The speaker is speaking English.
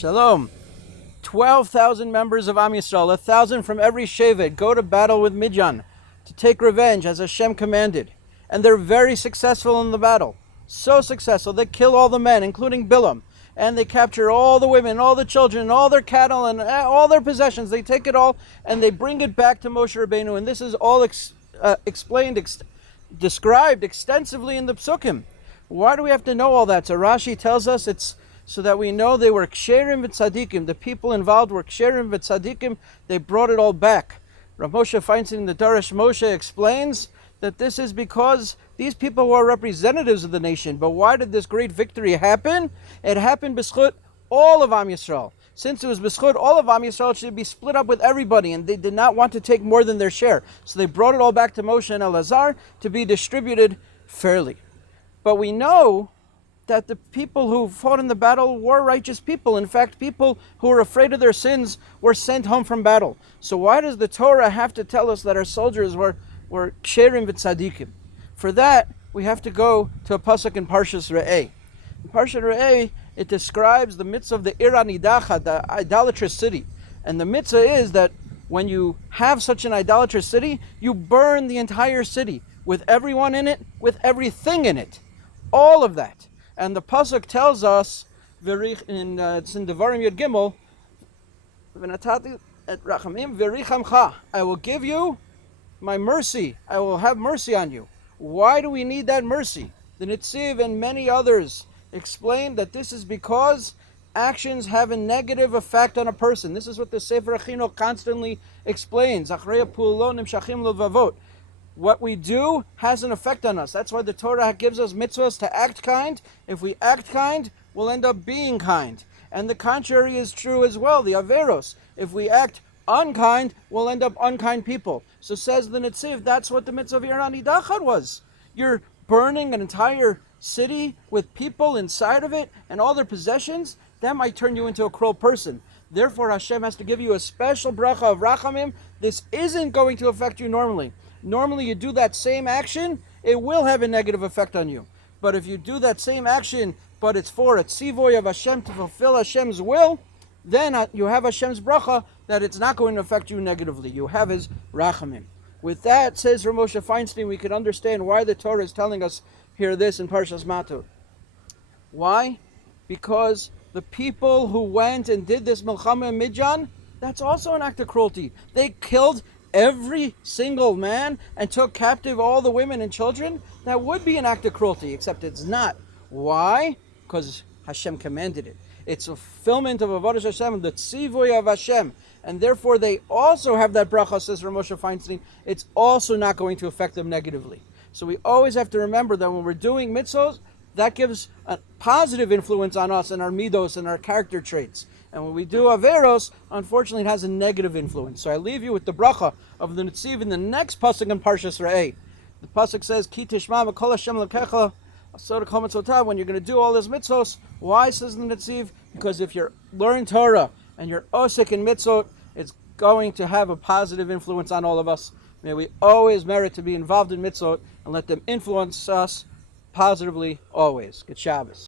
Shalom. 12,000 members of Am Yisrael, 1,000 from every Shevet, go to battle with Midian to take revenge as Hashem commanded. And they're very successful in the battle. So successful, they kill all the men, including Bilam. And they capture all the women, all the children, all their cattle, and all their possessions. They take it all, and they bring it back to Moshe Rabbeinu. And this is all described extensively in the Psukim. Why do we have to know all that? So Rashi tells us it's so that we know they were ksherim v'tzadikim. The people involved were ksherim v'tzadikim. They brought it all back. Rav Moshe Feinstein in the Darash Moshe explains that this is because these people were representatives of the nation. But why did this great victory happen? It happened b'schut all of Am Yisrael. Since it was b'schut all of Am Yisrael, it should be split up with everybody, and they did not want to take more than their share. So they brought it all back to Moshe and Elazar to be distributed fairly. But we know that the people who fought in the battle were righteous people. In fact, people who were afraid of their sins were sent home from battle. So why does the Torah have to tell us that our soldiers were ksherim v'tzadikim? For that, we have to go to a pasuk in Parshas Re'eh. In Parshas Re'eh, it describes the mitzvah of the Ir HaNidacha, the idolatrous city. And the mitzvah is that when you have such an idolatrous city, you burn the entire city, with everyone in it, with everything in it. All of that. And the pasuk tells us, it's in Devarim Yud Gimel, I will give you my mercy. I will have mercy on you. Why do we need that mercy? The Netziv and many others explain that this is because actions have a negative effect on a person. This is what the Sefer Achino constantly explains. What we do has an effect on us. That's why the Torah gives us mitzvahs to act kind. If we act kind, we'll end up being kind. And the contrary is true as well, the Averos. If we act unkind, we'll end up unkind people. So says the Netziv, that's what the mitzvah of Ir HaNidacha was. You're burning an entire city with people inside of it and all their possessions. That might turn you into a cruel person. Therefore, Hashem has to give you a special bracha of rachamim. This isn't going to affect you normally. Normally you do that same action, it will have a negative effect on you. But if you do that same action, but it's for a tzivoy of Hashem to fulfill Hashem's will, then you have Hashem's bracha that it's not going to affect you negatively. You have His rachamim. With that, says Rav Moshe Feinstein, we can understand why the Torah is telling us here this in Parshas Matot. Why? Because the people who went and did this Milchama in Midian, that's also an act of cruelty. They killed every single man and took captive all the women and children. That would be an act of cruelty, except it's not. Why? Because Hashem commanded it. It's a fulfillment of Avodas Hashem, the tzivoy of Hashem, and therefore they also have that bracha, says Rav Moshe Feinstein. It's also not going to affect them negatively. So we always have to remember that when we're doing mitzvahs, that gives a positive influence on us and our midos and our character traits. And when we do averos, unfortunately, it has a negative influence. So I leave you with the bracha of the Netziv in the next pasuk in Parshas Re'eh. The pasuk says, "Ki tishma v'kol Hashem l'kecha asor kol mitzvotav." When you're going to do all these mitzvos, why, says the Netziv? Because if you learn Torah and you're osik in mitzvot, it's going to have a positive influence on all of us. May we always merit to be involved in mitzvot and let them influence us positively always. Good Shabbos.